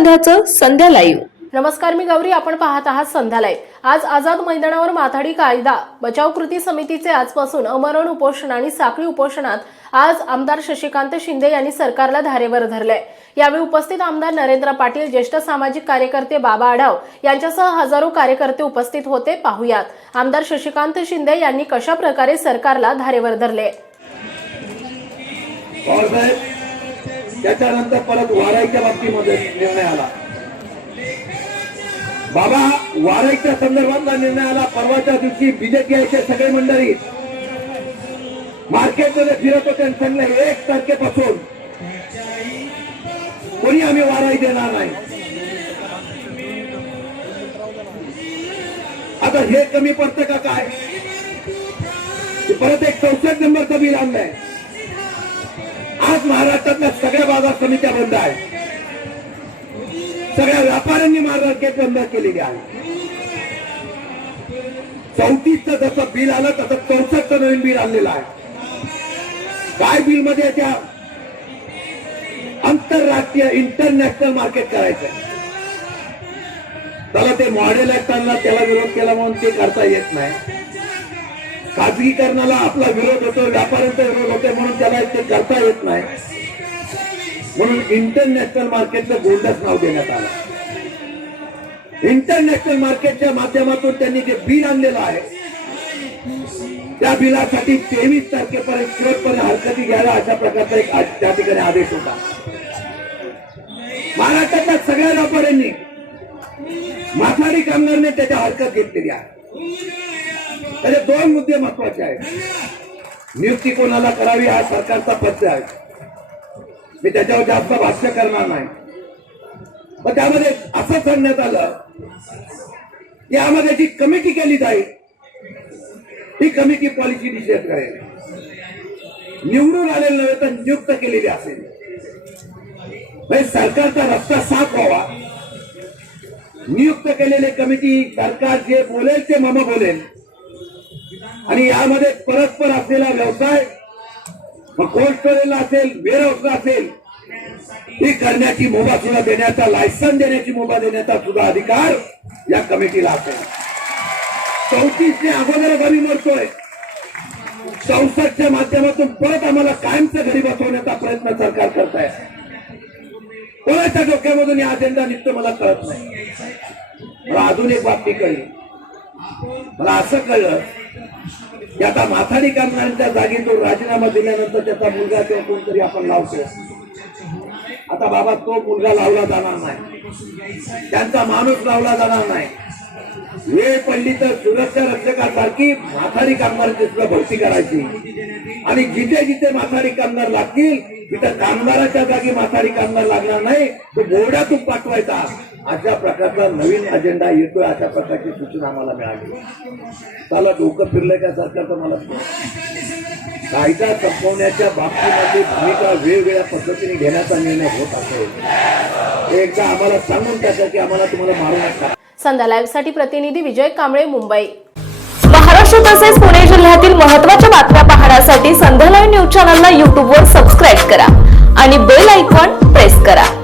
विरोधाचं संध्या live नमस्कार मी गौरी. आपण पाहत आहात संध्यालय आज आझाद मैदानावर माथाडी कायदा बचाव कृती समितीचे आजपासून अमरण उपोषण आणि साखळी उपोषणात आज आमदार शशिकांत शिंदे यांनी सरकारला धारेवर धरले यावेळी उपस्थित आमदार नरेंद्र पाटील ज्येष्ठ सामाजिक कार्यकर्ते बाबा आढाव यांच्यासह हजारो कार्यकर्ते उपस्थित होते. पाहुयात. आमदार शशिकांत शिंदे यांनी कशा प्रकारे सरकारला धारेवर धरले? त्याच्यानंतर परत वाराईच्या बाबतीमध्ये निर्णय आला. बाबा वाराईच्या संदर्भातला निर्णय आला. परवाच्या दिवशी बीजेपीचे सगळे मंडळी मार्केटमध्ये फिरत होते आणि सांगले एक तारखेपासून कोणी आम्ही वाराई देणार नाही. आता हे कमी पडतं का काय? परत एक चौसष्ट नंबर कमी आणलंय. आज महाराज बाजार समित्या बंद आहेत सगळ्या व्यापाऱ्यांनी मार्केट बंद केलेली आहे. चौतीसचं जसं बिल आलं तसं चौसष्ट नवीन बिल आलेलं आहे. काय बिलमध्ये त्या आंतरराष्ट्रीय इंटरनॅशनल मार्केट करायचं? त्याला ते मॉडेल ऍक्ट त्याला विरोध केला म्हणून ते करता येत नाही. खाजगीकरणाला आपला विरोध होतो व्यापाऱ्यांचा विरोध होतो म्हणून त्याला ते करता येत नाही. म्हणून इंटरनॅशनल मार्केटचं गोल्डच नाव देण्यात आलं. इंटरनॅशनल मार्केटच्या माध्यमातून त्यांनी जे बिल आणलेलं आहे त्या बिलासाठी तेवीस तारखेपर्यंत शेवटपर्यंत हरकती घ्यायला अशा प्रकारचा एक त्या ठिकाणी आदेश होता. महाराष्ट्रातल्या सगळ्या व्यापाऱ्यांनी माथाडी कामगारने त्याच्या हरकत घेतलेली आहे. त्याचे दोन मुद्दे महत्त्वाचे आहेत. नियुक्ती कोणाला करावी हा सरकारचा पत्र आहे. मी त्याच्यावर जास्त भाष्य करणार नाही. मग त्यामध्ये असं सांगण्यात आलं की यामध्ये जी कमिटी केली जाईल ती कमिटी पॉलिसी निषेध करेल. निवडून आलेलं नव्हे तर नियुक्त केलेली असेल. म्हणजे सरकारचा रस्ता साफ व्हावा. नियुक्त केलेली कमिटी सरकार जे बोलेल ते मम बोलेल. आणि यामध्ये परस्पर असलेला व्यवसाय मग कोल्ड स्टोरेजला असेल वेअरहाऊसला असेल ती करण्याची मुभा सुद्धा देण्याचा लायसन देण्याची मुभा देण्याचा सुद्धा अधिकार या कमिटीला असेल. चौतीसने अगोदरच आम्ही म्हणतोय संसदच्या माध्यमातून परत आम्हाला कायमचं घरी बसवण्याचा प्रयत्न सरकार करत आहे कोणाच्या डोक्यामधून या अजेंडा निघतो मला कळत नाही. अजून एक बातमी कळली. मला असं कळलं की आता माथाडी कामगारांच्या जागी तो राजीनामा दिल्यानंतर त्याचा मुलगा किंवा कोणतरी आपण लावतो आता बाबा तो मुलगा लावला जाणार नाही. त्यांचा माणूस लावला जाणार नाही. वेळ पडली तर सुरक्षा रक्षकासारखी माथाडी कामगारांची सुद्धा भरती करायची. आणि जिथे जिथे माथाडी कामगार लागतील तिथं कामगाराच्या जागी माथाडी कामगार लागणार नाही तो बोर्डातून पाठवायचा. अशा प्रकारचा नवीन अजेंडा येतोय अशा प्रकारची सूचना आम्हाला मिळाली. त्याला डोकं फिरलंय का सरकारचं मला कायदा संपवण्याच्या बाबतीमध्ये भूमिका वेगवेगळ्या पद्धतीने घेण्याचा निर्णय होत असेल. एकदा आम्हाला सांगून टाका की आम्हाला तुम्हाला मारू नका संध्या लाईव्हसाठी प्रतिनिधी विजय कांबळे मुंबई. महाराष्ट्र तसेच पुणे जिल्ह्यातील महत्त्वाच्या बातम्या पाहण्यासाठी संध्या लाईव्ह न्यूज चॅनलला यूट्यूबवर सबस्क्राईब करा आणि बेल आयकॉन प्रेस करा.